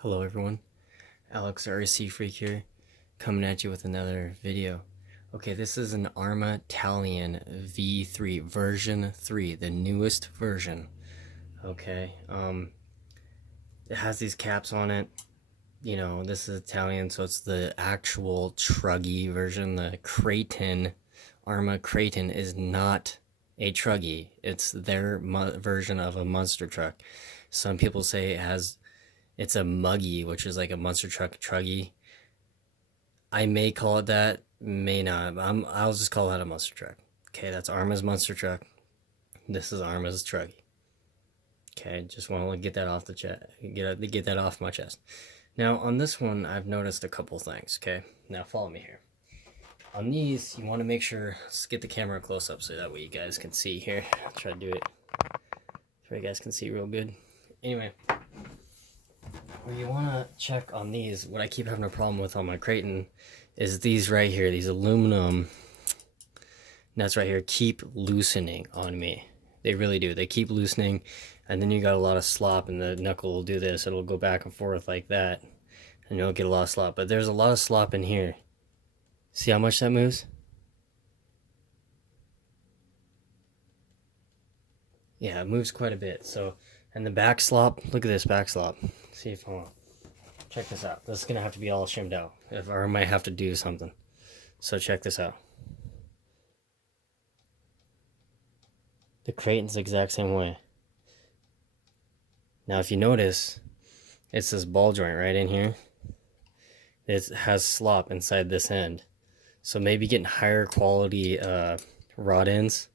Hello everyone, Alex RC Freak here, coming at you with another video. Okay, this is an Arrma Talion V3 version 3, the newest version. Okay, it has these caps on it. You know, this is Italian, so it's the actual truggy version. The Kraton, Arrma Kraton is not a truggy. It's their version of a monster truck. Some people say it's a muggy, which is like a monster truck truggy. I may call it that, may not. I'll just call that a monster truck. Okay, that's Arrma's monster truck. This is Arrma's truggy. Okay, just want to get that off the chest. Get that off my chest. Now on this one, I've noticed a couple things. Okay, now follow me here. On these, you want to make sure. Let's get the camera close up so that way you guys can see here. I'll try to do it so you guys can see real good. Anyway. What you want to check on these, what I keep having a problem with on my Kraton, is these right here, these aluminum nuts right here keep loosening on me. They really do. They keep loosening, and then you got a lot of slop, and the knuckle will do this. It'll go back and forth like that, and you'll get a lot of slop. But there's a lot of slop in here. See how much that moves? Yeah, it moves quite a bit. So, and the back slop, look at this back slop. See if, hold on. Check this out. This is going to have to be all shimmed out. Or I might have to do something. So check this out. The Kraton's the exact same way. Now if you notice, it's this ball joint right in here. It has slop inside this end. So maybe getting higher quality rod ends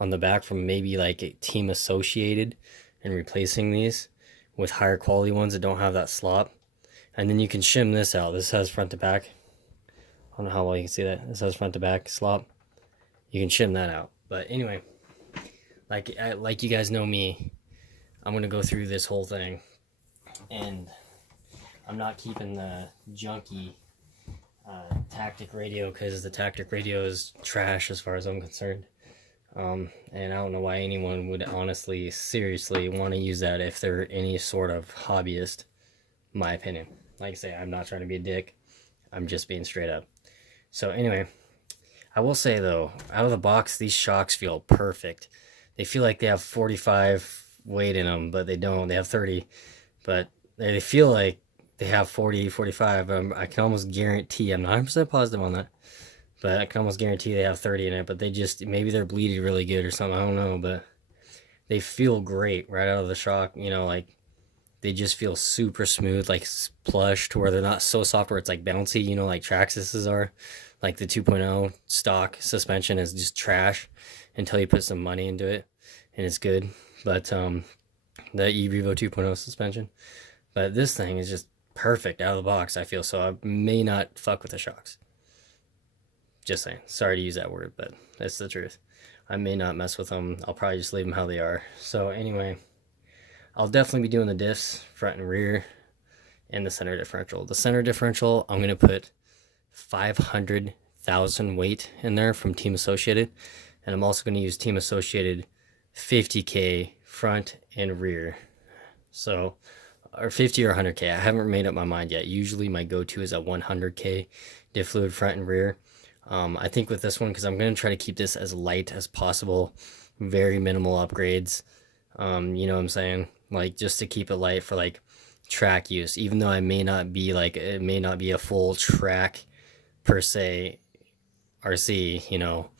on the back from maybe like a Team Associated and replacing these with higher quality ones that don't have that slop. And then you can shim this out. This has front to back. I don't know how well you can see that. This has front to back slop. You can shim that out. But anyway, like you guys know me, I'm going to go through this whole thing. And I'm not keeping the junky tactic radio because the tactic radio is trash as far as I'm concerned. And I don't know why anyone would honestly, seriously want to use that if they're any sort of hobbyist, in my opinion. Like I say, I'm not trying to be a dick. I'm just being straight up. So anyway, I will say though, out of the box, these shocks feel perfect. They feel like they have 45 weight in them, but they don't. They have 30, but they feel like they have 40, 45. I can almost guarantee, I'm not 100% positive on that, but I can almost guarantee they have 30 in it, but they just, maybe they're bleeding really good or something, I don't know, but they feel great right out of the shock, you know, like, they just feel super smooth, like plush, to where they're not so soft where it's like bouncy, you know, like Traxxas's are. Like the 2.0 stock suspension is just trash until you put some money into it, and it's good. But the eRevo 2.0 suspension. But this thing is just perfect out of the box, I feel, so I may not fuck with the shocks. Just saying. Sorry to use that word, but that's the truth. I may not mess with them. I'll probably just leave them how they are. So anyway, I'll definitely be doing the diffs, front and rear, and the center differential. The center differential, I'm going to put 500,000 weight in there from Team Associated. And I'm also going to use Team Associated 50K front and rear. So, or 50 or 100K. I haven't made up my mind yet. Usually my go-to is a 100K diff fluid front and rear. I think with this one, because I'm going to try to keep this as light as possible, very minimal upgrades, you know what I'm saying, like just to keep it light for like track use, even though I may not be like, it may not be a full track per se RC, you know,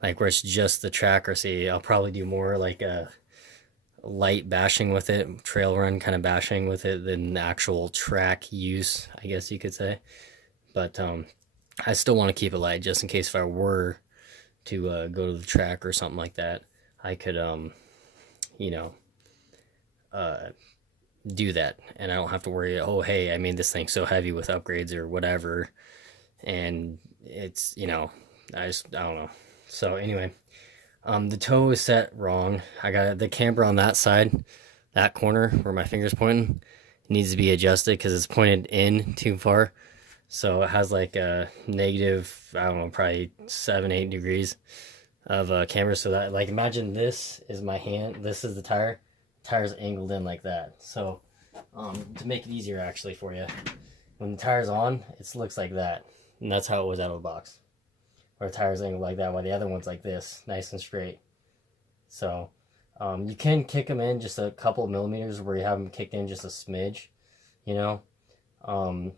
like where it's just the track RC. I'll probably do more like a light bashing with it, trail run kind of bashing with it than the actual track use, I guess you could say. But I still want to keep it light just in case if I were to go to the track or something like that, I could, you know, do that. And I don't have to worry, oh, hey, I made this thing so heavy with upgrades or whatever. And it's, you know, I don't know. So anyway, the toe is set wrong. I got the camber on that side, that corner where my finger's pointing, needs to be adjusted because it's pointed in too far. So it has like a negative, I don't know, probably 7-8 degrees of camber. So that, like, imagine this is my hand, this is the tire. Tire's angled in like that. So to make it easier actually for you. When the tire's on, it looks like that, and that's how it was out of the box. Or the tire's angled like that, while the other one's like this, nice and straight. So you can kick them in just a couple of millimeters where you have them kicked in just a smidge, you know. I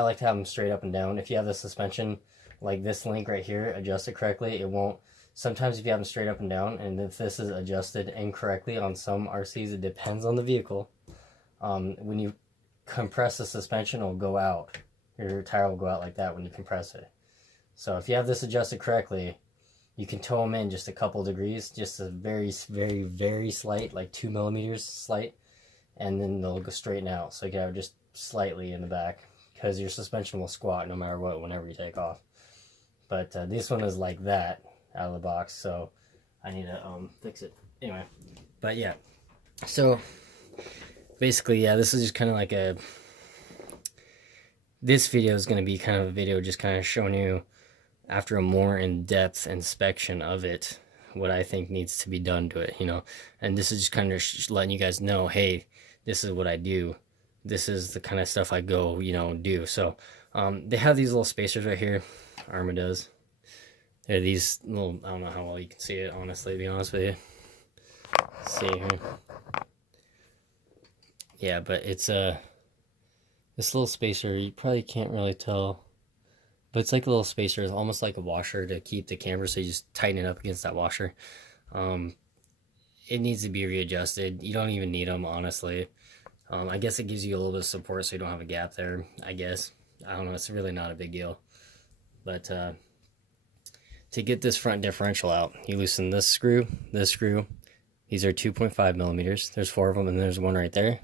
like to have them straight up and down. If you have the suspension like this link right here adjusted correctly, it won't. Sometimes if you have them straight up and down, and if this is adjusted incorrectly on some RCs, it depends on the vehicle. When you compress the suspension, it'll go out. Your tire will go out like that when you compress it. So if you have this adjusted correctly, you can toe them in just a couple degrees, just a very, very, very slight, like 2 millimeters slight, and then they'll go straighten out. So you can have just slightly in the back, because your suspension will squat no matter what whenever you take off. But this one is like that out of the box, so I need to fix it anyway. But yeah, so basically, yeah, this is just kind of like this video is going to be kind of a video just kind of showing you, after a more in-depth inspection of it, what I think needs to be done to it, and this is just kind of letting you guys know, hey, this is what I do, this is the kind of stuff I go do. So they have these little spacers right here, Arrma does. They're these little, I don't know how well you can see it, honestly, to be honest with you. Let's see here. Yeah, but it's this little spacer, you probably can't really tell, but it's like a little spacer. It's almost like a washer to keep the camber, so you just tighten it up against that washer. It needs to be readjusted. You don't even need them, honestly. I guess it gives you a little bit of support so you don't have a gap there, I guess. I don't know, it's really not a big deal. But to get this front differential out, you loosen this screw. These are 2.5 millimeters. There's 4 of them, and there's one right there,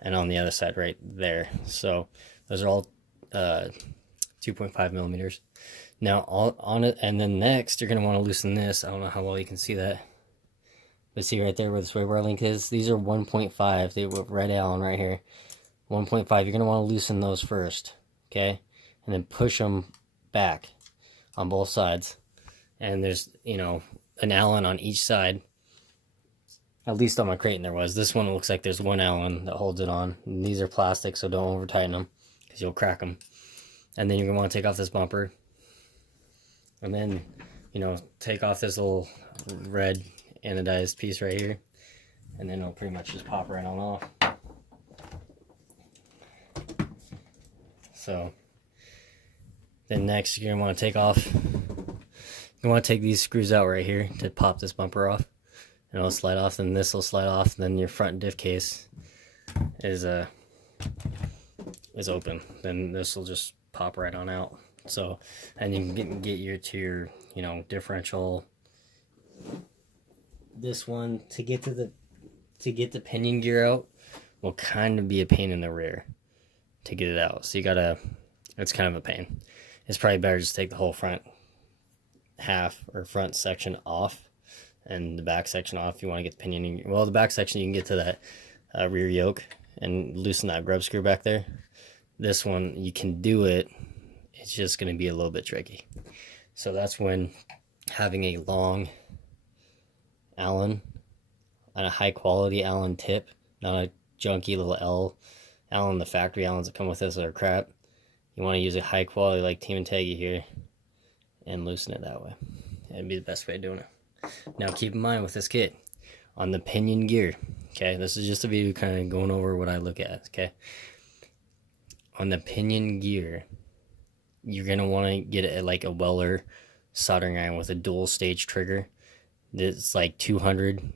and on the other side right there. So those are all 2.5 millimeters. Now on it, and then next you're going to want to loosen this. I don't know how well you can see that, but see right there where the sway bar link is, these are 1.5. They were red Allen right here, 1.5. You're going to want to loosen those first, okay, and then push them back on both sides. And there's an Allen on each side. At least on my Creighton there was. This one looks like there's one Allen that holds it on. And these are plastic, so don't over tighten them, because you'll crack them. And then you're going to want to take off this bumper. And then, take off this little red anodized piece right here. And then it'll pretty much just pop right on off. So, then next you're going to want to take off. You want to take these screws out right here to pop this bumper off. And it'll slide off, then this will slide off, and then your front diff case is open. Then this will just pop right on out. So, and you can get your differential. This one, to get the pinion gear out, will kind of be a pain in the rear to get it out. So it's kind of a pain. It's probably better just take the whole front half or front section off, and the back section off if you want to get the pinion. Well, the back section you can get to that rear yoke and loosen that grub screw back there. This one you can do it, it's just going to be a little bit tricky. So that's when having a long Allen and a high quality Allen tip, not a junky little Allen, the factory Allens that come with this are crap. You want to use a high quality like Team and Taggy here and loosen it that way. That'd be the best way of doing it. Now keep in mind with this kit, on the pinion gear, okay, this is just a video kind of going over what I look at, okay. On the pinion gear, you're going to want to get it like a Weller soldering iron with a dual stage trigger. It's like 200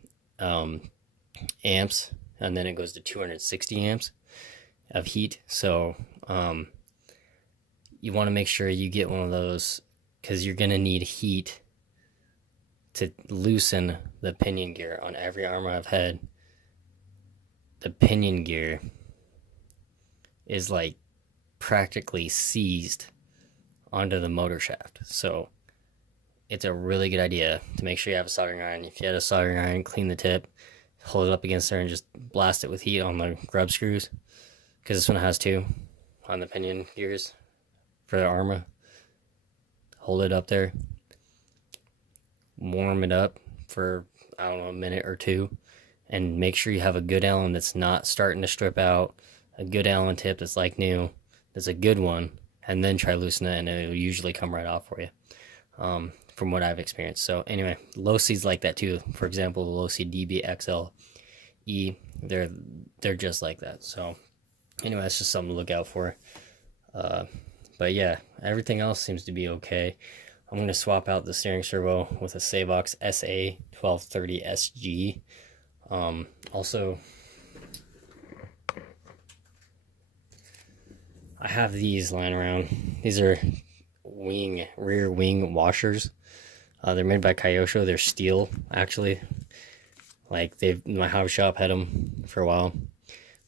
amps, and then it goes to 260 amps of heat. So you want to make sure you get one of those, because you're going to need heat to loosen the pinion gear. On every Arrma I've had, the pinion gear is like practically seized onto the motor shaft. So it's a really good idea to make sure you have a soldering iron. If you had a soldering iron, clean the tip, hold it up against there, and just blast it with heat on the grub screws, because this one has two on the pinion gears for the Arrma. Hold it up there, warm it up for, I don't know, a minute or two, and make sure you have a good Allen that's not starting to strip out, a good Allen tip that's like new, that's a good one, and then try loosen it, and it'll usually come right off for you, from what I've experienced. So anyway, low C's like that too. For example, the low C DBXLE, they're just like that. So anyway, that's just something to look out for. But yeah, everything else seems to be okay. I'm going to swap out the steering servo with a Savox SA1230SG. Also, I have these lying around. These are rear wing washers. They're made by Kyosho. They're steel, actually. Like, my house shop had them for a while.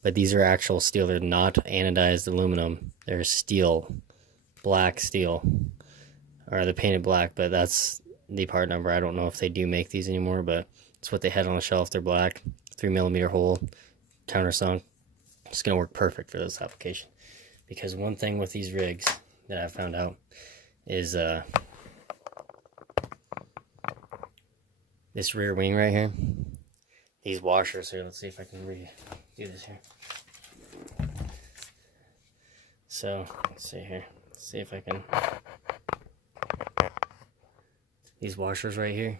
But these are actual steel. They're not anodized aluminum. They're steel, black steel. Or they're painted black, but that's the part number. I don't know if they do make these anymore, but it's what they had on the shelf. They're black, 3mm hole, countersunk. It's going to work perfect for this application. Because one thing with these rigs that I found out is this rear wing right here. These washers here. Let's see if I can do this here. So, let's see here. Let's see if I can. These washers right here.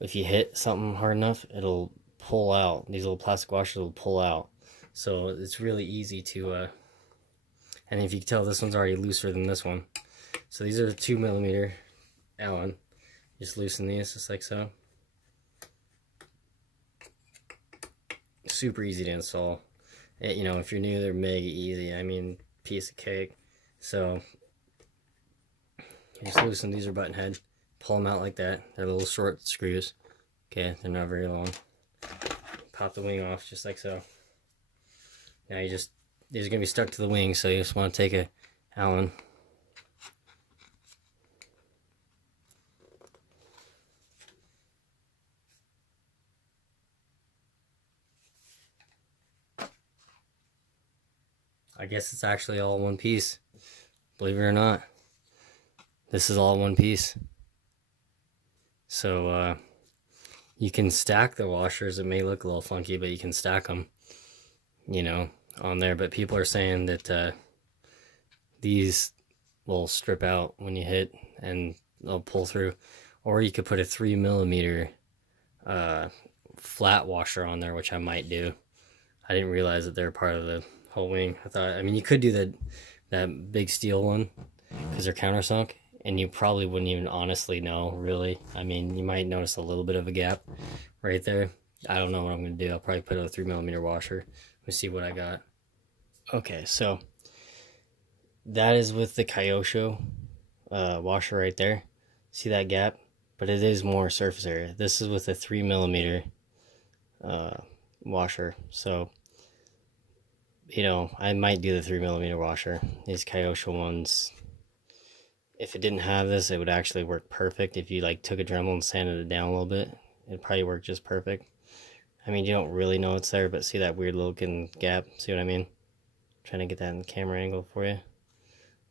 If you hit something hard enough, it'll pull out. These little plastic washers will pull out. So it's really easy to, and if you can tell, this one's already looser than this one. So these are 2mm Allen. Just loosen these just like so. Super easy to install. You know, if you're new, they're mega easy. I mean, piece of cake. So you just loosen. These are button head. Pull them out like that. They're little short screws. Okay, they're not very long. Pop the wing off just like so. Now these are gonna be stuck to the wing, so you just want to take a Allen. I guess it's actually all one piece. Believe it or not, this is all one piece. So you can stack the washers. It may look a little funky, but you can stack them, you know, on there. But people are saying that these will strip out when you hit and they'll pull through. Or you could put a 3mm flat washer on there, which I might do. I didn't realize that they're part of the whole wing. I mean, you could do that big steel one because they're countersunk, and you probably wouldn't even honestly know, really. I mean, you might notice a little bit of a gap right there. I don't know what I'm going to do. I'll probably put a 3mm washer. Let me see what I got. Okay, so that is with the Kyosho washer right there. See that gap? But it is more surface area. This is with a 3mm washer. So, you know, I might do the 3mm washer. These Kyosho ones, if it didn't have this, it would actually work perfect. If you like took a Dremel and sanded it down a little bit, it'd probably work just perfect. I mean, you don't really know it's there, but see that weird looking gap? See what I mean? Trying to get that in the camera angle for you.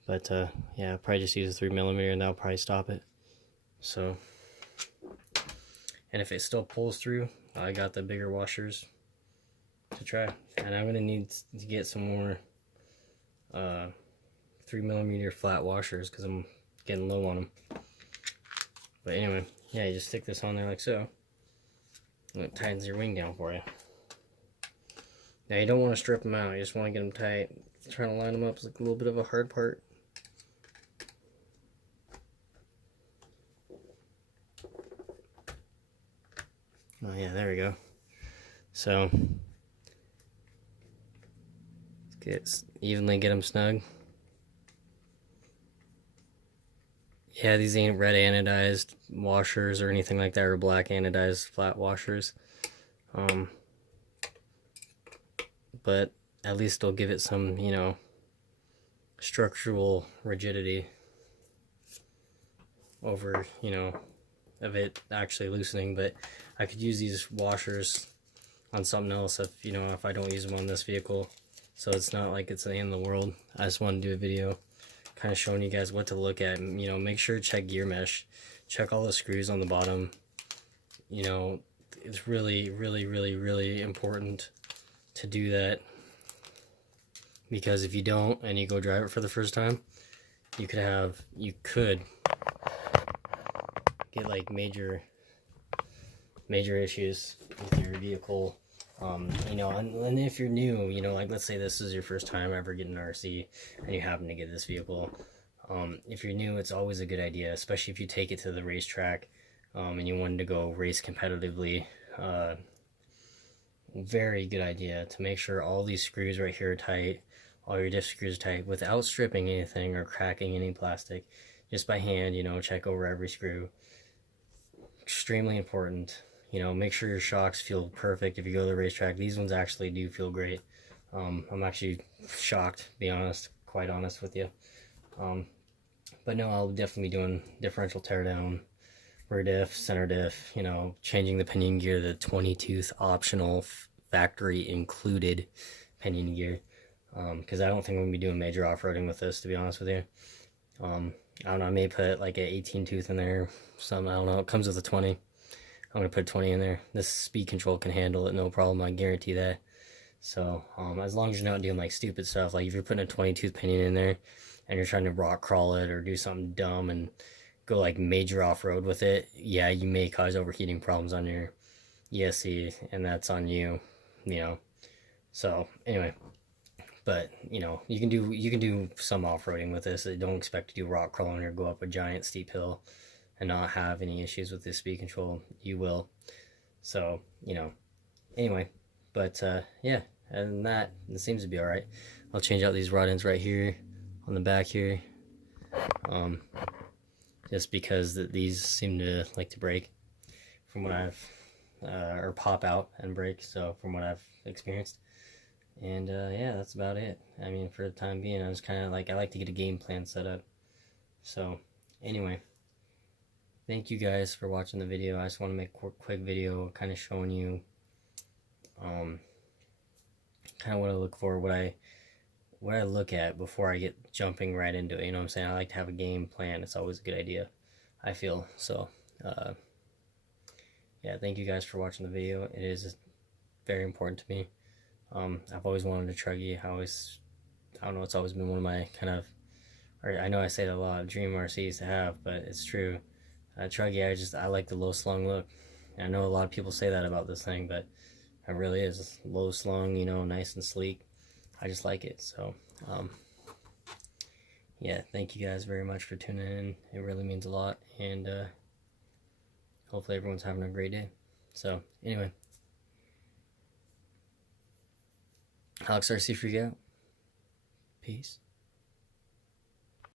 But yeah, I'll probably just use a 3mm and that'll probably stop it. So, and if it still pulls through, I got the bigger washers to try. And I'm gonna need to get some more 3mm flat washers because I'm getting low on them. But anyway, yeah, you just stick this on there like so, and it tightens your wing down for you. Now you don't want to strip them out, you just want to get them tight. Trying to line them up is like a little bit of a hard part. Oh yeah, there we go. So evenly get them snug. Yeah, these ain't red anodized washers or anything like that, or black anodized flat washers. But at least they'll give it some, you know, structural rigidity over, you know, of it actually loosening. But I could use these washers on something else if, you know, if I don't use them on this vehicle. So it's not like it's the end of the world. I just want to do a video kind of showing you guys what to look at. And, you know, make sure to check gear mesh. Check all the screws on the bottom. You know, it's really, really, really, really important to do that, because if you don't and you go drive it for the first time, you could get like major issues with your vehicle. You know, and if you're new, you know, like let's say this is your first time ever getting an RC and you happen to get this vehicle. If you're new, it's always a good idea, especially if you take it to the racetrack and you wanted to go race competitively. Very good idea to make sure all these screws right here are tight, all your diff screws are tight, without stripping anything or cracking any plastic. Just by hand, you know, check over every screw. Extremely important. You know, make sure your shocks feel perfect if you go to the racetrack. These ones actually do feel great. I'm actually shocked, to be honest, quite honest with you. But no, I'll definitely be doing differential teardown, rear diff, center diff, you know, changing the pinion gear, the 20-tooth optional factory included pinion gear. Because I don't think I'm going to be doing major off-roading with this, to be honest with you. I don't know, I may put like an 18-tooth in there, some, I don't know, it comes with a 20. I'm going to put 20 in there. This speed control can handle it, no problem, I guarantee that. So, as long as you're not doing like stupid stuff, like if you're putting a 20-tooth pinion in there, and you're trying to rock crawl it or do something dumb and go like major off-road with it, yeah, you may cause overheating problems on your ESC, and that's on you, you know. So anyway, but you know, you can do some off-roading with this. Don't expect to do rock crawling or go up a giant steep hill and not have any issues with this speed control. You will. So, you know, anyway, but yeah, other than that, it seems to be all right. I'll change out these rod ends right here on the back here, just because these seem to like to break from what I've or pop out and break, so from what I've experienced. And yeah, that's about it. I mean, for the time being, I was kind of like, I like to get a game plan set up. So anyway, thank you guys for watching the video. I just want to make a quick video kind of showing you kind of what I look for, what I look at before I get jumping right into it. You know what I'm saying? I like to have a game plan. It's always a good idea, I feel. So yeah, thank you guys for watching the video. It is very important to me. I've always wanted a truggy. I don't know, it's always been one of my kind of, or I know I say it a lot, dream RCs to have, but it's true. Truggy, I like the low slung look. And I know a lot of people say that about this thing, but it really is low slung, you know, nice and sleek. I just like it. So yeah, thank you guys very much for tuning in. It really means a lot, and hopefully everyone's having a great day. So anyway, Alex RC Freak out. Peace.